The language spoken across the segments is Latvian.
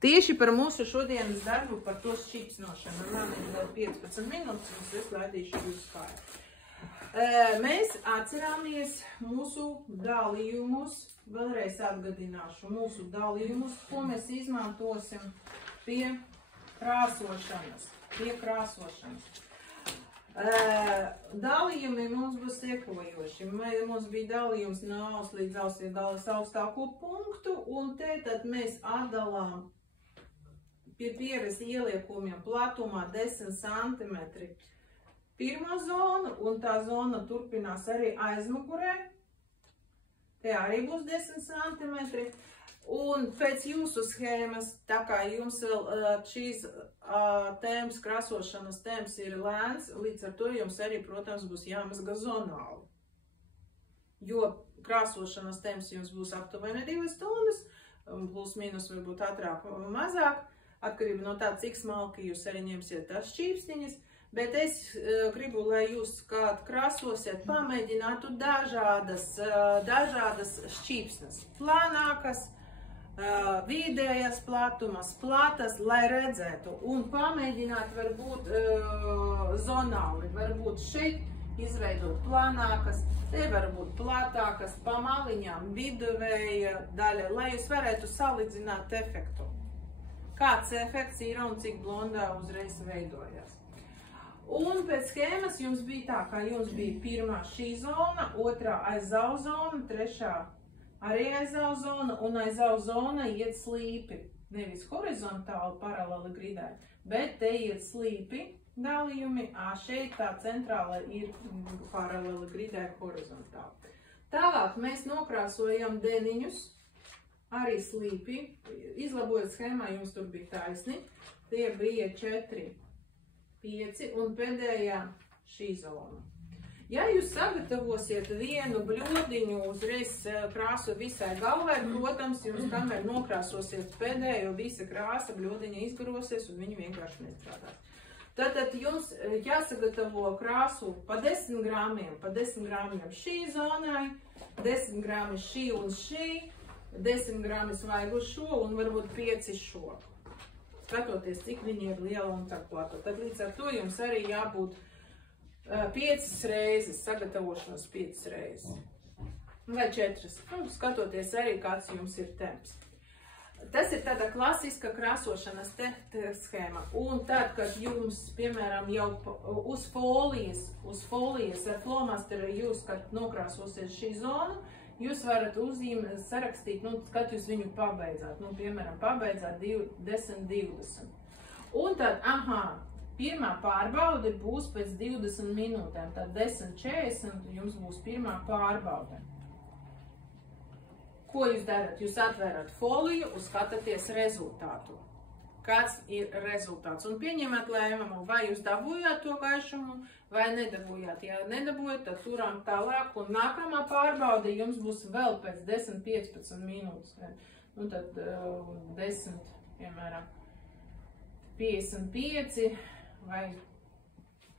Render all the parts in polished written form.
Tieši par mūsu šodienas darbu, par to šķipsnošanu. Man ir vēl 15 minūtes, un es laidīšu jūs kāju. Mēs atcerāmies mūsu dalījumus, vēlreiz atgadināšu mūsu dalījumus, ko mēs izmantosim pie krāsošanas. Dalījumi mums būs sekojoši. Mums bija dalījums no aus līdz aus ir augstāko punktu, un te tad mēs atdalām pie pieres ieliekumiem platumā 10 cm pirmo zonu, un tā zona turpinās arī aizmugurē. Te arī būs 10 cm. Un pēc jūsu schēmas, tā kā jums vēl šīs tēmas, krāsošanas tēmas ir lēns, līdz ar to jums arī, protams, būs jāmazga zonāli. Jo krāsošanas tēmas jums būs aptuveni 2 stundas, plus mīnus varbūt ātrāk mazāk, atkarība no tā, cik smalki jūs arī ņemsiet tās šķīpstiņas. Bet es gribu, lai jūs kād krāsosiet, pamēģinātu dažādas šķīpsnes. Plānākas, vidējas platumas, platas, lai redzētu. Un pamēģināt varbūt zonāli. Varbūt šeit izveidot plānākas, te varbūt platākas, pa maliņām, viduvēja daļa, lai jūs varētu salīdzināt efektu. Kāds efekts ir un cik blondā uzreiz veidojās. Un pēc schēmas jums bija tā, kā jums bija pirmā šī zona, otrā aizavu zona, trešā arī aizavu zona, un aizavu zona iet slīpi. Nevis horizontāli paralēli gridai, bet te iet slīpi dalījumi, šeit tā centrāla ir paralēli gridai horizontāli. Tālāk mēs nokrāsojam deniņus, arī slīpi. Izlabojot schēmā, jums tur bija taisni. Tie bija 4, 5 un pēdējā šī zona. Ja jūs sagatavosiet vienu bļodiņu uzreiz krāsu visai galvai, protams, jums kamēr nokrāsosiet pēdējo, visa krāsa bļodiņa izgarosies un viņi vienkārši nestrādās. Tātad jums jāsagatavo krāsu pa 10 grāmiem šī zonai, 10 grāmi šī un šī, 10 grāmi svaigu šo un varbūt 5 šo. Skatoties, cik viņi ir liela un tā plata. Tad līdz ar to jums arī jābūt 5 reizes, sagatavošanas 5 reizes. Vai 4. Skatoties arī, kāds jums ir temps. Tas ir tāda klasiska krāsošanas schēma. Un tad, kad jums, piemēram, jau uz folijas ar flomasteru jūs, kad nokrāsosiet šī zonu, jūs varat sarakstīt, kad jūs viņu pabeidzāt. Piemēram, pabeidzāt 10-20. Un tad, pirmā pārbaude būs pēc 20 minūtēm. Tad 10-40 jums būs pirmā pārbaude. Ko jūs darat? Jūs atvērat foliju un skatāties rezultātu. Kāds ir rezultāts? Un pieņemat lēmumu, vai jūs dabūjāt to gaišumu, vai nedabūjāt. Ja nedabūjāt, tad turām tālāk. Un nākamā pārbaude jums būs vēl pēc 10-15 minūtes. Un tad 10, piemēram, 55 vai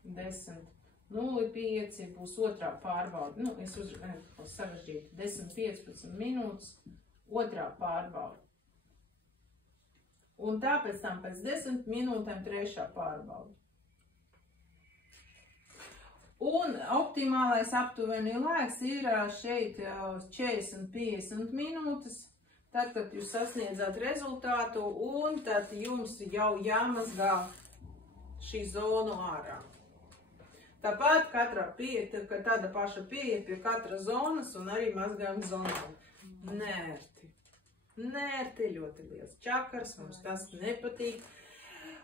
10.05 būs otrā pārbaude. Es sarežģīju 10-15 minūtes otrā pārbaude. Un tāpēc tam pēc 10 minūtēm trešā pārbaude. Un optimālais aptuveni laiks ir šeit 40-50 minūtes. Tad, kad jūs sasniedzat rezultātu, un tad jums jau jāmazgā šī zonu ārā. Tāpat tāda paša pieeja pie katra zonas un arī mazgājuma zonām. Nērti, ļoti liels čakars, mums tas nepatīk.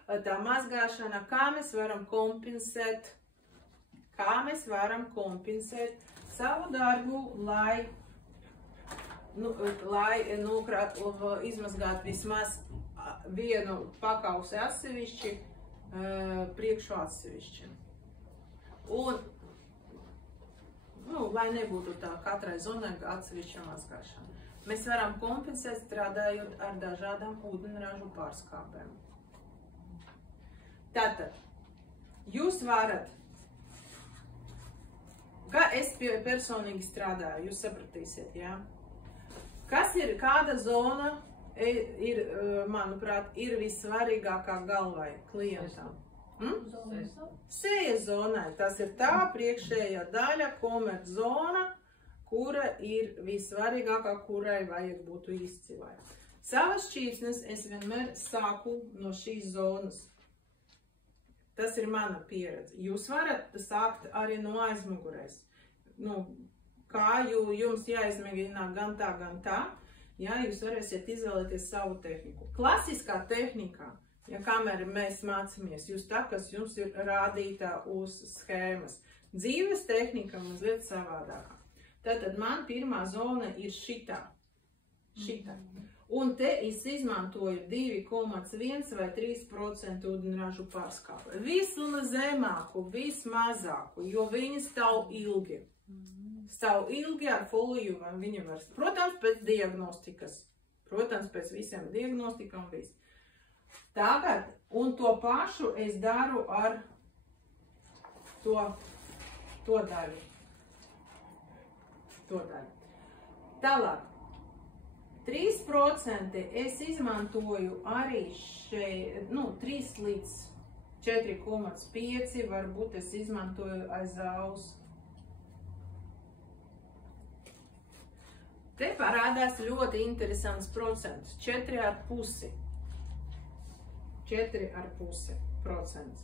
Tā mazgāšana, kā mēs varam kompensēt savu darbu, lai izmazgātu vismaz vienu pakausi atsevišķi, priekšu atsevišķi. Un, lai nebūtu tā katrai zonai atsevišķa mazgāšana. Mēs varam kompensēt strādājot ar dažādām ūdeņražu pārskāpēm. Tātad, jūs varat, kā es personīgi strādāju, jūs sapratīsiet, jā? Kāda zona ir, manuprāt, ir vissvarīgākā galvai klientam. Sejas zonai, tas ir tā priekšējā daļa, komerczona, kura ir vissvarīgākā, kurai vajag būt izcilai. Savas šķīrsnes es vienmēr sāku no šīs zonas. Tas ir mana pieredze. Jūs varat sākt arī no aizmugurēs. Kāju jums jāizmēģina gan tā, ja jūs varēsiet izvēlēties savu tehniku. Klasiskā tehnikā, ja kamēr mēs mācāmies, jūs tā, kas jums ir rādītā uz schēmas. Dzīves tehnika mazliet savādākā. Tātad man pirmā zona ir šitā. Un te es izmantoju 2,1 vai 3% ūdeņražu pārskāpi. Visu zemāku, vismazāku, jo viņi stāv ilgi. Stāv ilgi ar foliju, vai viņi var. Protams, pēc diagnostikas. Protams, pēc visiem diagnostikām viss. Tagad, un to pašu es daru ar to daļu. Tālāk. 3% es izmantoju arī šeit, 3 līdz 4,5, varbūt es izmantoju aiz auss. Te parādās ļoti interesants procents, 4,5%.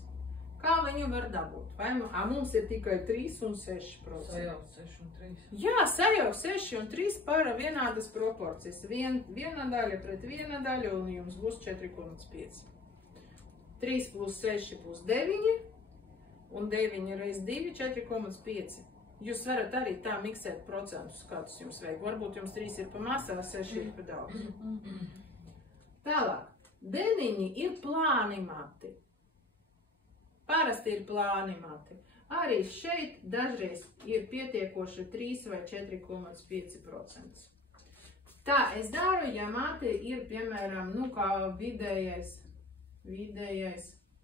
Kā viņu var dabūt? Vai mums ir tikai 3 un 6%? Sajaukt 6 un 3. Jā, sajaukt 6 un 3 para vienādas proporcijas. Viena daļa pret viena daļa un jums būs 4,5. 3 plus 6 plus 9 un 9 reiz 2, 4,5. Jūs varat arī tā miksēt procentus, kādus jums vajag. Varbūt jums 3 ir pa masā, 6 ir pa daudz. Tālāk, deniņi ir plāni mati. Parasti ir plāni mati. Arī šeit dažreiz ir pietiekoši 3 vai 4,5%. Tā es daru, ja mati ir, piemēram, kā vidējais,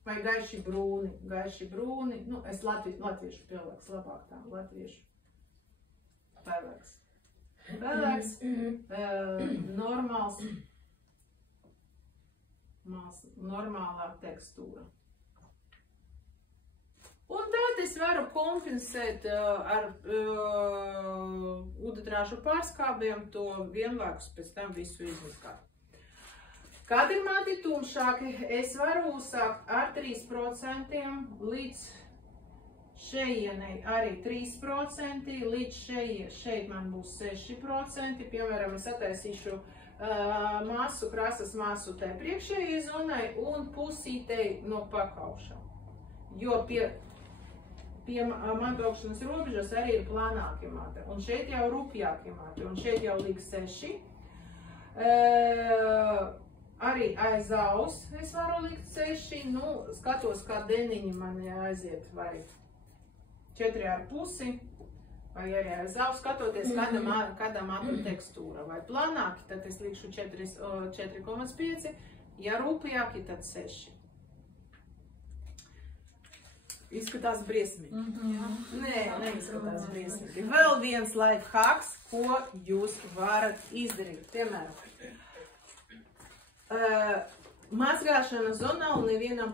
vai gaiši brūni, es latviešu pielāks labāk tā, latviešu pelēks, normālā tekstūra. Un tad es varu kompensēt ar ūdeņražu pārskābiem to vienlaikus pēc tam visu izmaskāt. Kad ir mati tumšāki, es varu uzsākt ar 3% līdz šejienei arī 3%, līdz šeit man būs 6%, piemēram, es attaisīšu krāsas masu tai priekšējai zonai un pusītei no pakauša. Jo pie mantošanas robežas arī ir plānāki mati, un šeit jau rupjāki mati, un šeit jau liek 6. Arī aiz auss es varu likt 6, skatos, kā deniņi man jāaiziet, vai 4,5, vai arī aiz auss, skatoties, kāda mata tekstūra, vai plānāki, tad es likšu 4,5, ja rupjāki, tad 6. Izskatās briesmīgi. Nē, neizskatās briesmīgi. Vēl viens life hacks, ko jūs varat izdarīt. Piemēram, mazgāšana zonā un nevienam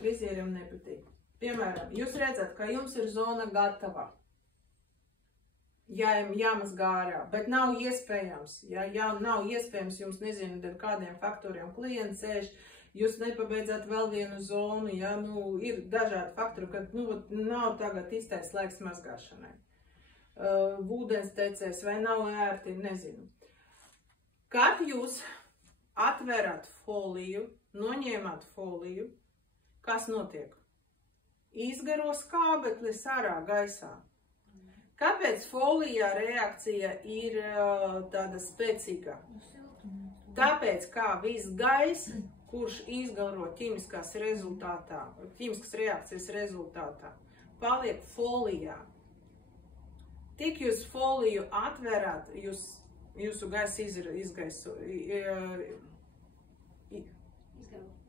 frizierim nepatīk. Piemēram, jūs redzat, ka jums ir zona gatava. Jāmazgā ārā, bet nav iespējams. Ja nav iespējams, jums nezinu, dēļ kādiem faktoriem klients sēž, jūs nepabeidzāt vēl vienu zonu, ir dažādi faktori, kad nav tagad īstais laiks mazgāšanai. Ūdens tecēs vai nav ērti, nezinu. Kad jūs atverat foliju, noņēmat foliju, kas notiek? Izgaro skābeklis ārā gaisā. Kāpēc folijā reakcija ir tāda spēcīga? Tāpēc, kā viss gaiss, kurš izgaro ķīmiskas reakcijas rezultātā, paliek folijā. Tik jūs foliju atverat, jūsu gaisa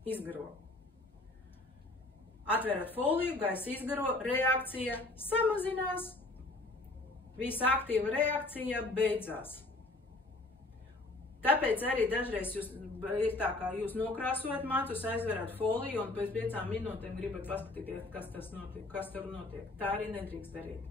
izgaro. Atverat foliju, gaisa izgaro, reakcija samazinās, visa aktīva reakcija beidzās. Tāpēc arī dažreiz ir tā, kā jūs nokrāsojat matus, aizverat foliju un pēc 5 minūtēm gribat paskatīties, kas tur notiek. Tā arī nedrīkst darīt.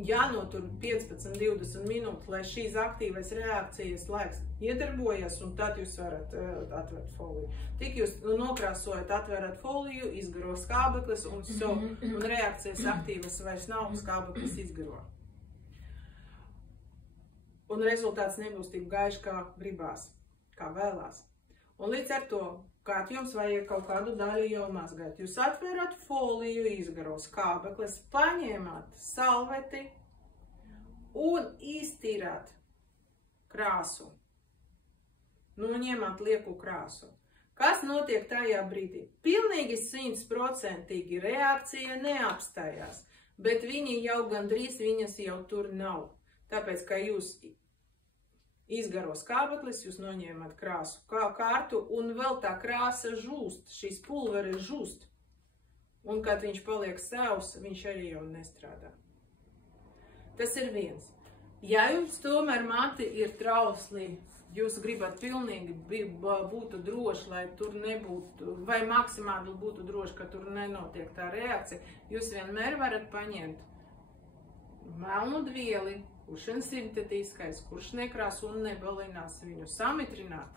Jānotur 15-20 minūtes, lai šīs aktīvais reakcijas laiks iedarbojas, un tad jūs varat atvērt foliju. Tik jūs nokrāsojat, atverat foliju, izgaro skābeklis, un reakcijas aktīvas vairs nav, skābeklis izgaro. Un rezultāts nebūs tik gaišs, kā gribās, kā vēlās. Un līdz ar to, kad jums vajag kaut kādu daļu jau mazgāt, jūs atverat foliju, izgaro skābeklis, paņēmat salveti un iztīrāt krāsu. Noņemat lieku krāsu. Kas notiek tajā brīdī? Pilnīgi 100% reakcija neapstājās, bet viņi jau gandrīz viņas jau tur nav. Tāpēc, ka jūs izgaro skābeklis, jūs noņēmat krāsu kārtu, un vēl tā krāsa žūst, šīs pulveris žūst. Un, kad viņš paliek savs, viņš arī jau nestrādā. Tas ir viens. Ja jums tomēr mati ir trausli, jūs gribat pilnīgi būtu droši, lai tur nebūtu, vai maksimāli būtu droši, ka tur nenotiek tā reakcija, jūs vienmēr varat paņemt melnu dvieli, kurš ir sintetiskais, kurš nekrās un nebalinās, viņu samitrināt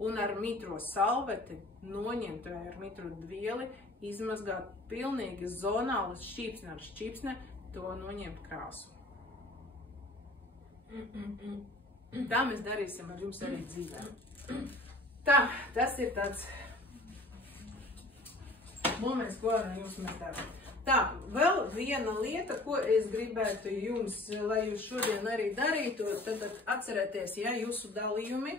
un ar mitro salveti noņemt vai ar mitro dvieli, izmazgāt pilnīgi zonālas šķīpsne ar šķīpsne, to noņemt krāsu. Tā mēs darīsim ar jums arī dzīvē. Tā, tas ir tāds moments, ko ar jums mēs darām. Tā, vēl viena lieta, ko es gribētu jums, lai jūs šodien arī darītu, tad atcerieties, ja jūsu dalījumi,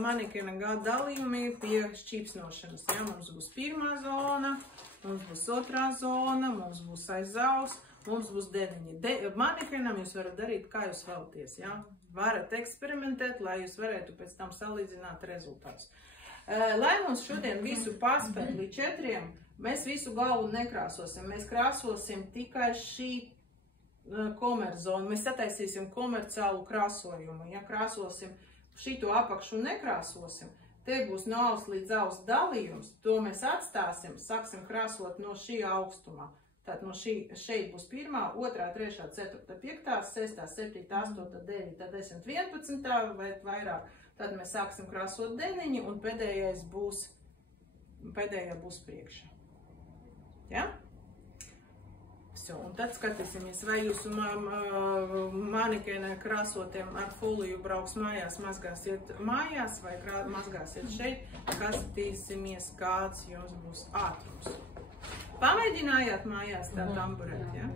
manikena gada dalījumi pie šķīpsnošanas. Ja, mums būs pirmā zona, mums būs otrā zona, mums būs aizaus, mums būs deniņi. Manikenam jūs varat darīt, kā jūs vēlaties. Ja? Varat eksperimentēt, lai jūs varētu pēc tam salīdzināt rezultātus. Lai mums šodien visu paspēt līdz 4, mēs visu galvu nekrāsosim. Mēs krāsosim tikai šī komerzonu. Mēs sataisīsim komerciālu krāsojumu. Ja krāsosim šito apakšu nekrāsosim, te būs no aus līdz aus dalījums. To mēs atstāsim, sāksim krāsot no šī augstumā. Tātad no šeit būs 1, 2, 3, 4, 5, 6, 7, 8, 9, 10, 11 vai vairāk. Tad mēs sāksim krāsot deniņi un pēdējā būs priekšā. Ja? Un tad skatīsimies, vai jūsu manikēnē krāsotiem ar foliju brauks mājās, mazgāsiet mājās vai mazgāsiet šeit, skatīsimies, kāds jums būs ātrums. Pamēģinājāt mājās tā tamburēt, ja?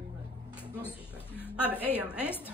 Nu, super. Labi, ejam ēst.